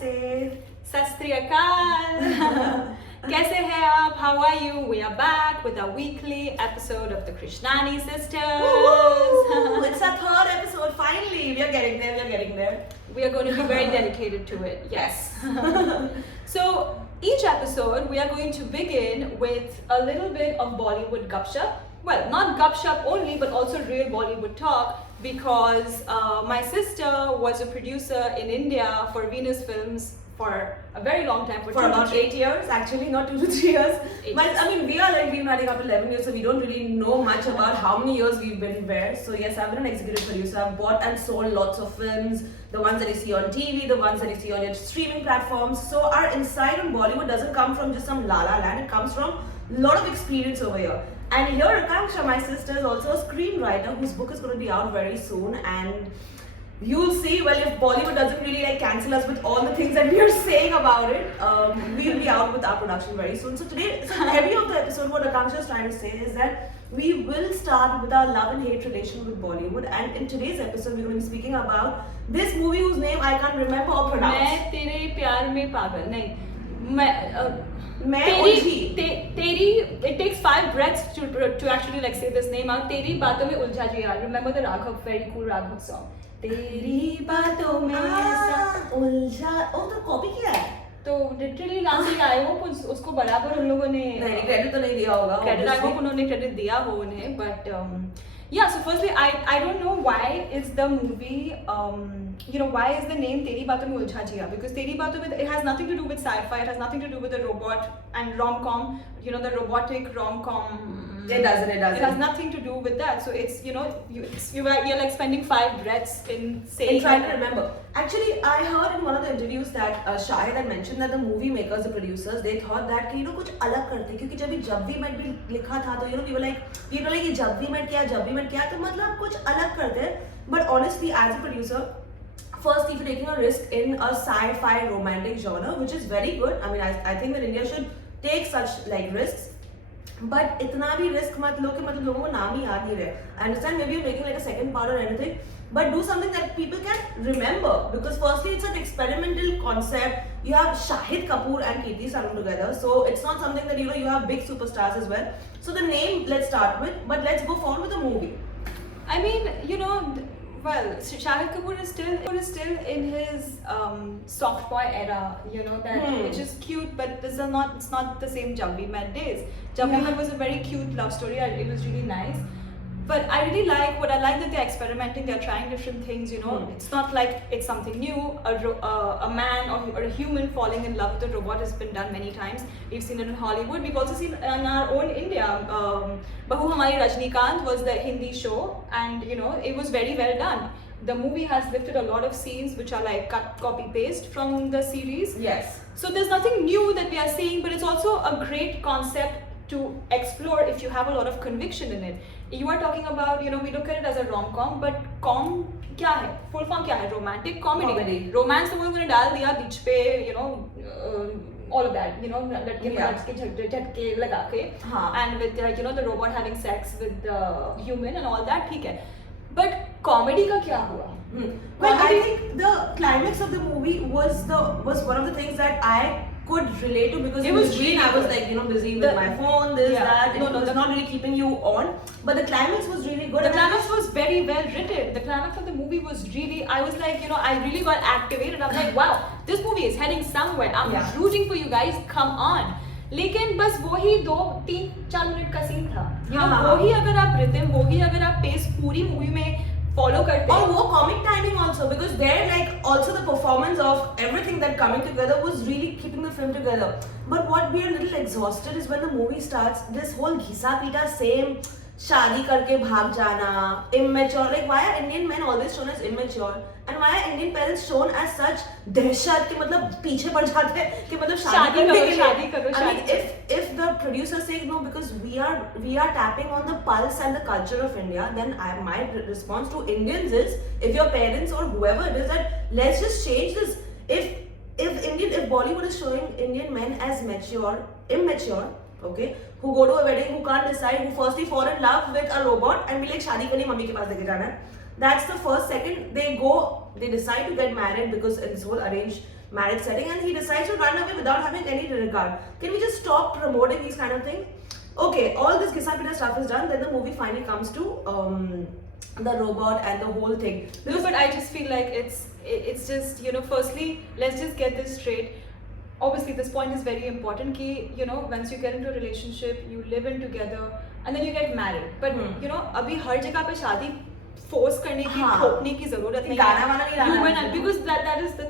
नमस्ते, सत श्री अकाल. कैसे हैं आप? How are you? We are back with our weekly episode of the Krishnani Sisters. It's our third episode. Finally, we are getting there. We are going to be very dedicated to it. Yes. So each episode we are going to begin with a little bit of Bollywood gupshup. Well, not gupshup only, but also real Bollywood talk, because my sister was a producer in India for Venus Films for a very long time, for about 8 years, actually, not 2 to 3 years. But I mean, we've been running up 11 years, so we don't really know much about how many years we've been where. So yes, I've been an executive producer. I've bought and sold lots of films, the ones that you see on TV, the ones that you see on your streaming platforms. So our insight on Bollywood doesn't come from just some la la land. It comes from a lot of experience over here. And here, Akanksha, my sister, is also a screenwriter whose book is going to be out very soon. And you'll see, well, if Bollywood doesn't really cancel us with all the things that we are saying about it, we'll be out with our production very soon. So today, so heavy of the episode, what Akanksha is trying to say is that we will start with our love and hate relation with Bollywood. And in today's episode, we're going to be speaking about this movie whose name I can't remember or pronounce. मैं तेरे प्यार में पागल नहीं. मैं Teri, it takes 5 breaths to actually say this name out. Teri Baaton में उलझा जिया. Remember the Raghav, very cool Raghav song. तेरी बातों में उलझा. ओ तो कॉपी किया है. तो लिटरली नाम से आए वो उसको बराबर उन लोगों ने क्रेडिट तो नहीं दिया होगा. क्रेडिट आई होप उन्होंने क्रेडिट दिया हो उन्हें. But yeah, so firstly, I don't know why is the movie, why is the name Teri Baaton mein Uljha Jiya? Because Teri Baaton, it has nothing to do with sci-fi, it has nothing to do with the robot and rom-com, the robotic rom-com. It doesn't. It has nothing to do with that. So it's, you're like spending 5 breaths in saying. In trying to remember. Actually, I heard in one of the interviews that Shahid had mentioned that the movie makers, the producers, they thought that कुछ अलग करते, क्योंकि जब भी met भी लिखा था तो we were like कि जब भी met किया तो मतलब कुछ अलग करते. But honestly, as a producer, first, if you're taking a risk in a sci-fi romantic genre, which is very good. I mean, I think that India should take such risks. But इतना भी risk मत लो कि मतलब लोगों को नाम ही याद नहीं रहे. I understand maybe you're making a second part or anything, but do something that people can remember, because firstly it's an experimental concept. You have Shahid and Kirti Sanon together, so it's not something that you have big superstars as well. So the name let's start with, but let's go forward with the movie. I mean, well, Shahid Kapoor is still in his soft boy era, which is cute, but it's not the same Jab We Met days. Jab We Met was a very cute love story. It was really nice. But I really like that they're experimenting, they're trying different things, It's not like it's something new. A man or a human falling in love with a robot has been done many times. We've seen it in Hollywood. We've also seen in our own India. Bahu Hamari Rajnikant was the Hindi show, and it was very well done. The movie has lifted a lot of scenes which are like cut, copy, paste from the series. Yes. So there's nothing new that we are seeing, but it's also a great concept to explore if you have a lot of conviction in it. You are talking about, we look at it as a rom-com, but com क्या है? Full form क्या है? Romantic comedy. Romance तो उन्होंने डाल दिया बीच पे, all of that, लटके झटके लगा के, and with the robot having sex with the human and all that, ठीक है. But comedy का क्या हुआ? Well, I think the climax of the movie was one of the things that I could relate to, because it was really, I was busy with my phone, that. It was not really keeping you on. But the climax was really good. The climax was very well written. The climax of the movie was really, I was like, I really got activated. I'm like, wow, this movie is heading somewhere. I'm rooting for you guys. Come on. लेकिन बस वही 2-3-4 minute का scene था. वही अगर आप rhythm, वही अगर आप पेस पूरी मूवी में follow करते और वो comic timing also, because there also the performance of everything that coming together was really keeping the film together. But what we are a little exhausted is when the movie starts, this whole घिसा पीटा same शादी करके भाग जाना, immature. Why are Indian men always shown as immature, and why are Indian parents shown as such दहशत कि मतलब पीछे पड़ जाते हैं कि मतलब शादी करो. I mean, if the producer says no, because we are tapping on the pulse and the culture of India, then my response to Indians is, if your parents or whoever it is, that let's just change this. If Bollywood is showing Indian men as immature, okay, who go to a wedding, who can't decide, who firstly fall in love with a robot and be like शादी करनी mummy के पास लेके जाना है. That's the first. Second, they decide to get married, because in this whole arranged marriage setting, and he decides to run away without having any regard. Can we just stop promoting these kind of things? Okay, all this Ghisa-Pita stuff is done. Then the movie finally comes to the robot and the whole thing. No, but I just feel like it's just, you know, firstly, let's just get this straight. Obviously, this point is very important. Ki, you know, once you get into a relationship, you live in together, and then you get married. But you know, अभी हर जगह पे शादी force करने की, थोपने की जरूरत नहीं है. Human, because that is the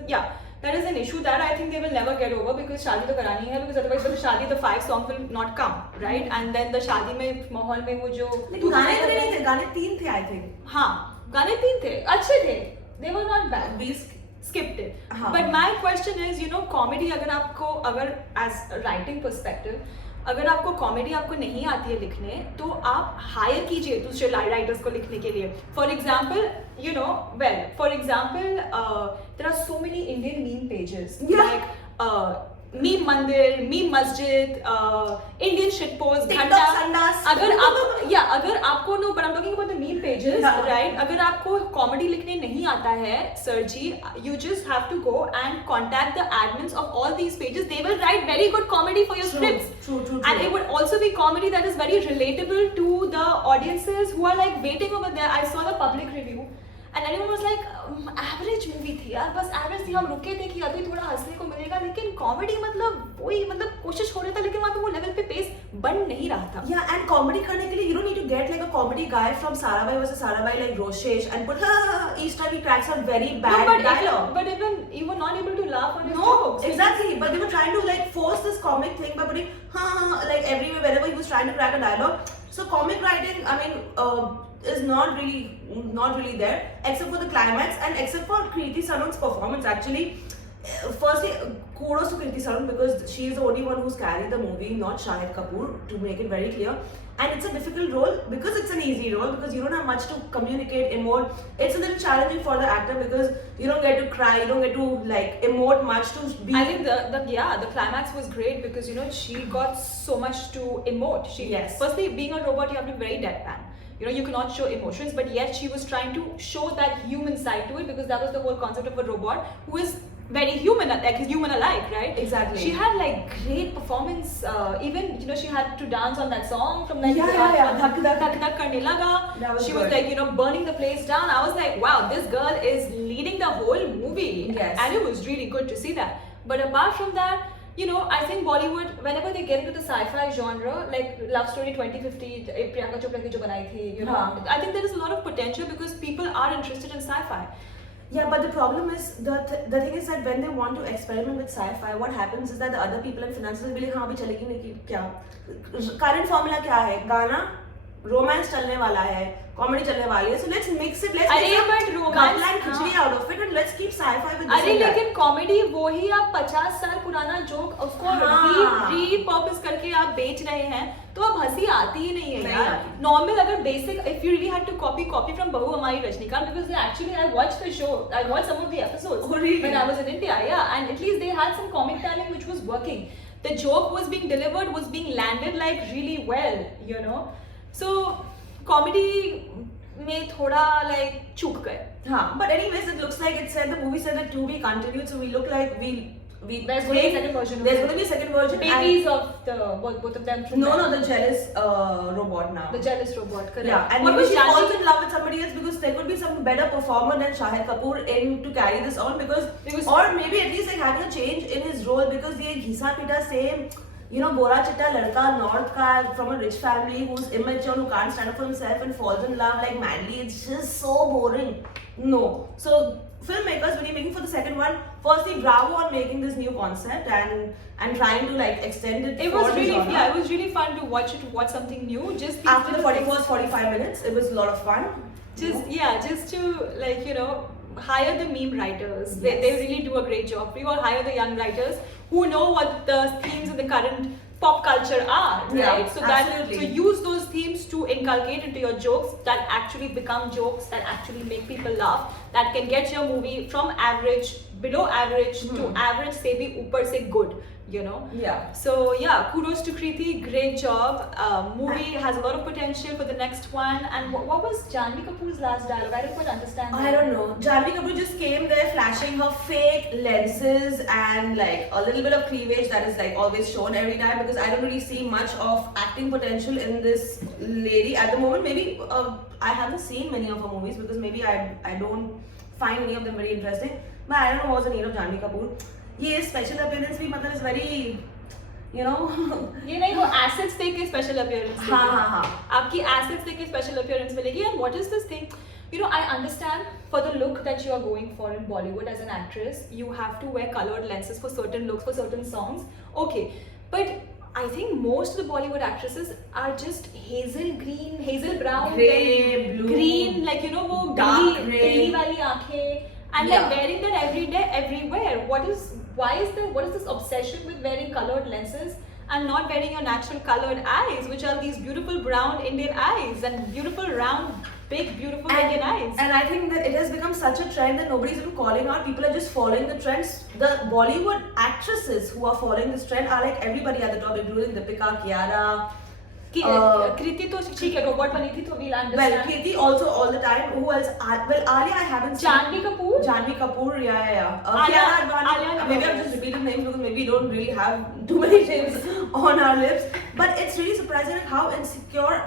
that is an issue that I think they will never get over, because शादी तो करानी है, because otherwise the शादी, the 5 songs will not come, right? And then the शादी में माहौल में वो जो गाने तो नहीं थे, गाने 3 थे I think. हाँ, गाने 3 थे, अच्छे थे. They were not bad. We skipped it. But my question is, you know, comedy अगर as a writing perspective, अगर आपको कॉमेडी आपको नहीं आती है लिखने, तो आप हायर कीजिए दूसरे राइटर्स को लिखने के लिए. For example, you know, well, for example, there are so many Indian meme pages, like meme mandir, meme masjid, Indian shitpost, TikTok sandas. अगर आपको no, but I'm talking about the meme pages, right? अगर आपको comedy लिखने नहीं आता है, sir ji, you just have to go and contact the admins of all these pages. They will write very good comedy for your scripts. True. And it would also be comedy that is very relatable to the audiences who are like waiting over there. I saw the public review. And everyone was like, average movie थी यार, बस average थी. हम रुके थे कि अभी थोड़ा हंसने को मिलेगा, लेकिन कॉमेडी मतलब कोशिश हो रहा था, लेकिन वहाँ पे वो लेवल पे पेस बन नहीं रहा था. Yeah, and कॉमेडी करने के लिए you don't need to get like a comedy guy from Sarabhai versus Sarabhai like Roshesh and put each time he cracks a very bad dialogue. But even you were not able to laugh on his jokes. Exactly. But they were trying to like force this comic thing by putting like everywhere wherever he was trying to crack a dialogue. So comic writing, I mean, is not really there, except for the climax and except for Kirti Sanon's performance. Actually, firstly, kudos to Kirti Sanon, because she is the only one who's carried the movie, not Shahid Kapoor, to make it very clear. And it's a difficult role because it's an easy role, because you don't have much to communicate, emote. It's a little challenging for the actor because you don't get to cry, you don't get to like emote much to be. I think the climax was great because, you know, she got so much to emote. Firstly, being a robot, you have to be very deadpan. You know, you cannot show emotions, but yet she was trying to show that human side to it, because that was the whole concept of a robot who is very human, like human alike, right? Exactly. She had like great performance. Even, you know, she had to dance on that song from like Dhak Dhak Karne Laga. She was like, you know, burning the place down. I was like, wow, this girl is leading the whole movie. Yes. And it was really good to see that. But apart from that, you know, I think Bollywood, whenever they get into the sci-fi genre, like Love Story 2050, Priyanka Chopra ki jo banai thi, you know, I think there is a lot of potential because people are interested in sci-fi. Yeah, but the problem is, the thing is that when they want to experiment with sci-fi, what happens is that the other people and finances will be like, हाँ अभी चलेगी नहीं क्या? Current formula क्या है? गाना, romance चलने वाला है, comedy चलने वाली है, so let's mix it, let's make some gapland khichdi out of it and let's keep sci-fi with this. अरे लेकिन comedy वो ही आप 50 साल पुराना joke उसको repurpose करके आप बेच रहे हैं, तो अब हंसी आती ही नहीं है यार. Normal अगर basic, if you really had to copy from Bahu Hamari Rajnikant, because actually I watched the show, I watched some of the episodes when I was in India, and at least they had some comic timing which was working. The joke was being delivered, was being landed like really well, you know. So comedy में थोड़ा like चूक गए. But anyways, it looks like the movie said that to be continued, so we look like there's going to be a second version. There's going to be a second version. Babies of the both of them. No, the jealous robot now. The jealous robot, correct. Yeah, and maybe she falls in love with somebody else because there could be some better performer than Shahid Kapoor in to carry this on, because or maybe at least like having a change in his role, because ये घिसा पीटा same, you know, गोरा चिट्टा लड़का north का from a rich family who's immature, who can't stand up for himself and falls in love like madly. It's just so boring. No. So filmmakers, when you're making for the second one, firstly bravo on making this new concept and trying to like extend it. It was really it was really fun to watch something new. Just after the 45 minutes, it was a lot of fun. Just to like, you know, hire the meme writers. They really do a great job. We all hire the young writers who know what the themes in the current pop culture are, right? So use those themes to inculcate into your jokes that actually become jokes that actually make people laugh, that can get your movie from average, below average to average, say bhi upar se good, you know. So kudos to Kriti, great job. Movie has a lot of potential for the next one. And what was Janhvi Kapoor's last dialogue? I didn't quite understand. I don't don't know. Janhvi Kapoor just came there flashing her fake lenses and like a little bit of cleavage that is like always shown every time, because I don't really see much of acting potential in this lady at the moment. Maybe I haven't seen many of her movies because maybe I don't find any of them very interesting. But I don't know what's the need of Janhvi Kapoor. ये special appearance भी मतलब is very, you know. ये नहीं, वो assets देके special appearance देगी. हाँ. आपकी assets देके special appearance मिलेगी. And what is this thing? You know, I understand for the look that you are going for in Bollywood as an actress, you have to wear colored lenses for certain looks, for certain songs. Okay, but I think most of the Bollywood actresses are just hazel green, hazel brown, grey, blue, green, like you know, वो dark grey, billy वाली आँखें, and like wearing that every day, everywhere. What is this obsession with wearing colored lenses and not wearing your natural colored eyes, which are these beautiful brown Indian eyes and beautiful round, big, beautiful Indian eyes? And I think that it has become such a trend that nobody's even calling out. People are just following the trends. The Bollywood actresses who are following this trend are like everybody at the top, including Deepika, Kiara. Kriti तो ठीक है, robot बनी थी तो we'll understand. Well, Kriti also all the time. Who else? Well, Alia I haven't seen. Janhvi Kapoor, yeah. Kiara Advani. Maybe I'm just repeating names because maybe we don't really have too many names on our lips. But it's really surprising how insecure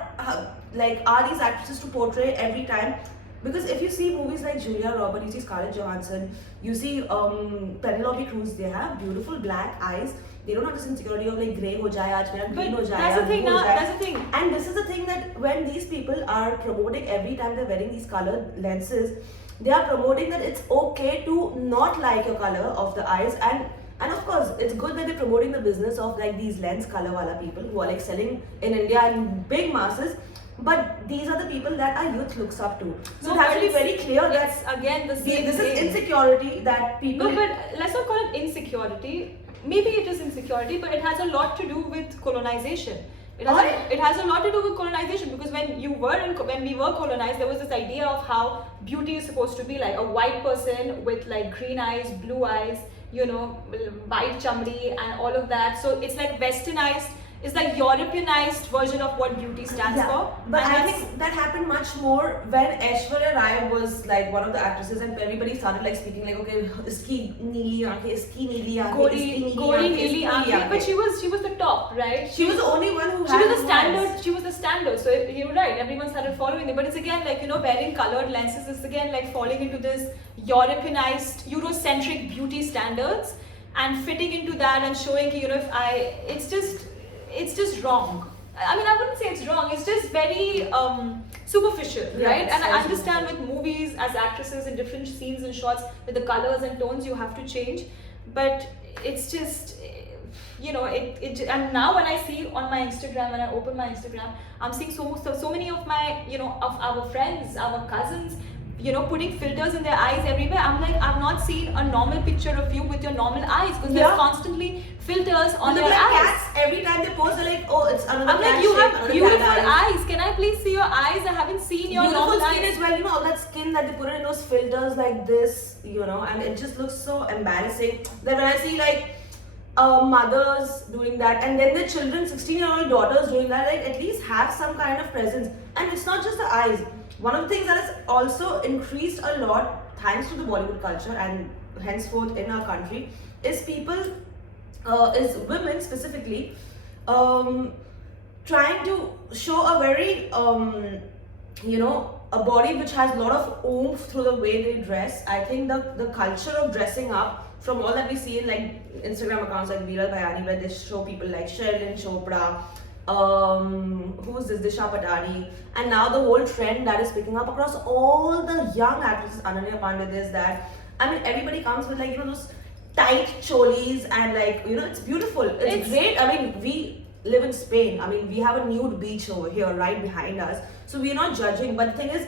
like are these actresses to portray every time. Because if you see movies like Julia Roberts, you see Scarlett Johansson, you see Penelope Cruz, they have beautiful black eyes. They don't have this insecurity of like grey ho jaya, aaj mera green ho jaya. That's the thing, that's the thing. And this is the thing that when these people are promoting every time they're wearing these colored lenses, they are promoting that it's okay to not like your color of the eyes, and of course it's good that they're promoting the business of like these lens color wala people who are like selling in India in big masses. But these are the people that our youth looks up to. So it has to be very clear that again the same this is insecurity that people. No, but let's not call it insecurity. Maybe it is insecurity, but it has a lot to do with colonization. It has a lot to do with colonization, because when we were colonized, there was this idea of how beauty is supposed to be, like a white person with like green eyes, blue eyes, you know, white chamdi and all of that. So it's like westernized. It's like Europeanized version of what beauty stands for. But I think that happened much more when Aishwarya Rai was like one of the actresses, and everybody started like speaking like, okay, iski neeli aankhein, iski neeli aankhein, Gori neeli aankhein. But she was the top, right? She was the only one who she was the standard. She was the standard. So you're right. Everyone started following it. But it's again like, you know, wearing colored lenses is again like falling into this Europeanized, Eurocentric beauty standards and fitting into that and showing, you know, it's just wrong. I mean, I wouldn't say it's wrong. It's just very superficial, right? And I understand with movies, as actresses in different scenes and shots, with the colors and tones you have to change. But it's just, you know, and now when I see on my Instagram, when I open my Instagram, I'm seeing so many of my, you know, of our friends, our cousins, you know, putting filters in their eyes everywhere. I'm like, I've not seen a normal picture of you with your normal eyes, because there's constantly filters on your eyes. Cats, every time they post, they're like, oh, it's another I'm cat like, you shape, have beautiful eyes. Can I please see your eyes? I haven't seen your beautiful normal skin eyes. as well. You know, all that skin that they put in those filters like this, you know, and it just looks so embarrassing. Then when I see like mothers doing that, and then their children, 16-year-old daughters doing that, like at least have some kind of presence. And it's not just the eyes. One of the things that has also increased a lot thanks to the Bollywood culture and henceforth in our country is is women specifically trying to show a very you know, a body which has a lot of oomph through the way they dress. I think the culture of dressing up, from all that we see in like Instagram accounts like Viral Bhayani, where they show people like Sherilyn Chopra, who's this, Disha Patani, and now the whole trend that is picking up across all the young actresses, Ananya Pandit, is that, I mean, everybody comes with like, you know, those tight cholis and like, you know, it's beautiful, it's great. I mean, we live in Spain. I mean, we have a nude beach over here right behind us, so we're not judging. But the thing is,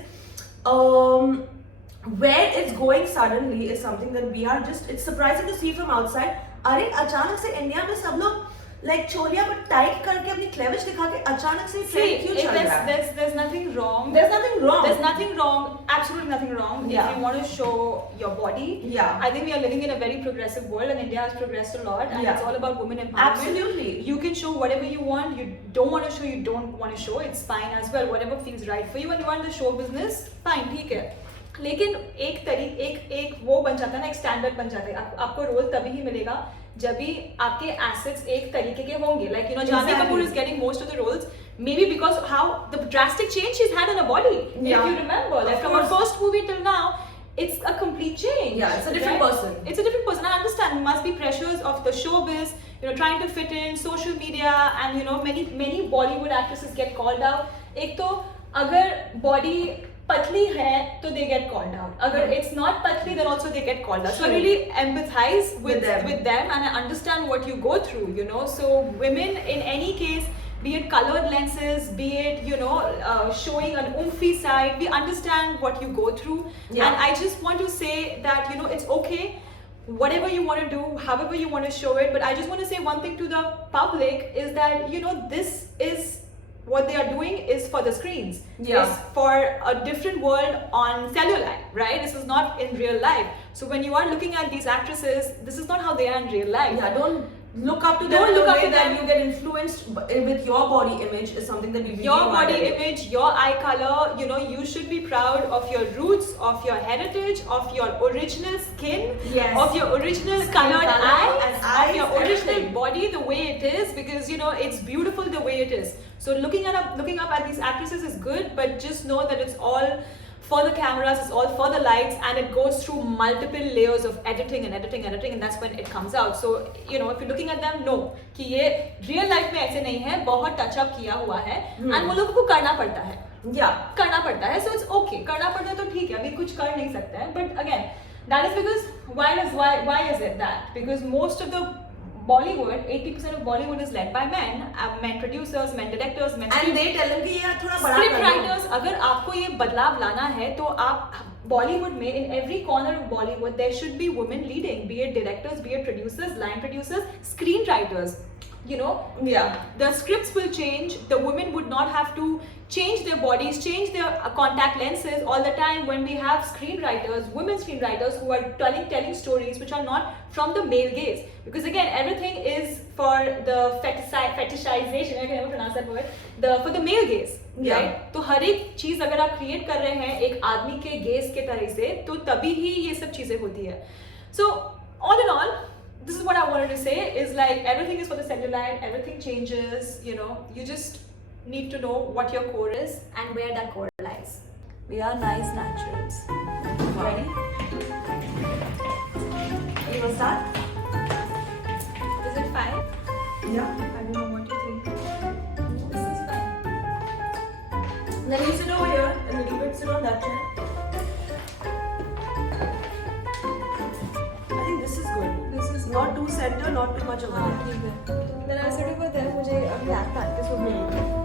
where it's going suddenly is something that we are just, it's surprising to see from outside. अरे अचानक से India में सब लोग like चोलिया पर tight करके अपनी क्लेवेज दिखा के अचानक से ट्रेंड क्यों चल रहा है? There's nothing wrong. There's nothing wrong. There's nothing wrong. Absolutely nothing wrong. Yeah. If you want to show your body. Yeah. I think we are living in a very progressive world, and India has progressed a lot, and it's all about women empowerment. Absolutely. You can show whatever you want. You don't want to show, you don't want to show. It's fine as well. Whatever feels right for you, and you want the show business, fine, ठीक है. लेकिन एक वो बन जाता है ना, एक स्टैंडर्ड बन जाता है। आपको रोल तभी ही मिलेगा जब भी आपके एसेट्स एक तरीके के होंगे। Like you know Janhvi Kapoor is getting most of the roles maybe because of how the drastic change she's had in her body. If you remember, like from her first movie till now, it's a complete change. Yeah, it's a different person. It's a different person. I understand there must be pressures of the showbiz, you know, trying to fit in social media, and you know many Bollywood actresses get called out. एक तो अगर body patli hai to they get called out. Agar it's not patli, then also they get called out. So I really empathize with them, and I understand what you go through, you know. So women in any case, be it colored lenses, be it, you know, showing an oomphy side, we understand what you go through. And I just want to say that, you know, it's okay, whatever you want to do, however you want to show it. But I just want to say one thing to the public is that, you know, this is what they are doing is for the screens. It's for a different world on cellulite, right? This is not in real life. So when you are looking at these actresses, this is not how they are in real life. Yeah, don't look up to them. Don't look up to them. You get influenced with your body image is something that we really your body image, your eye color. You know, you should be proud of your roots, of your heritage, of your original skin, of your original colored eye, and of your original body the way it is, because you know it's beautiful the way it is. So looking up at these actresses is good, but just know that it's all for the cameras, it's all for the lights, and it goes through multiple layers of editing, and that's when it comes out. So you know, if you're looking at them, know कि ये real life में ऐसे नहीं है, बहुत touch up किया हुआ है, and वो लोगों को करना पड़ता है, करना पड़ता है. So it's okay, करना पड़ता है तो ठीक है, अभी कुछ कर नहीं सकते हैं. But again, that is because why is it that? Because most of the Bollywood, 80% of Bollywood is led by men, men producers, men directors, men and they tell them कि ये थोड़ा बड़ा script writers. अगर आपको ये बदलाव लाना है तो आप Bollywood में, in every corner of Bollywood, there should be women leading, be it directors, be it producers, line producers, screenwriters. You know, the scripts will change. The women would not have to change their bodies, change their contact lenses all the time when we have screenwriters, women screenwriters who are telling stories which are not from the male gaze. Because again, everything is for the fetishization, I can never pronounce that word, for the male gaze, right? तो हर एक चीज अगर आप create कर रहे हैं एक आदमी के gaze के तरह से, तो तभी ही ये सब चीजें होती है. So all in all, this is what I wanted to say, is like everything is for the cellulite, everything changes, you know, you just need to know what your core is and where that core lies. We are nice naturals. Ready? You will start? Is it fine? Yeah. I don't know what you think. This is fine. Then you sit over here, a little bit sit on that chair. I think this is good. This is not too center, not too much over there. ठीक है. Then I'll sit over there. मुझे अभी practice हो गई.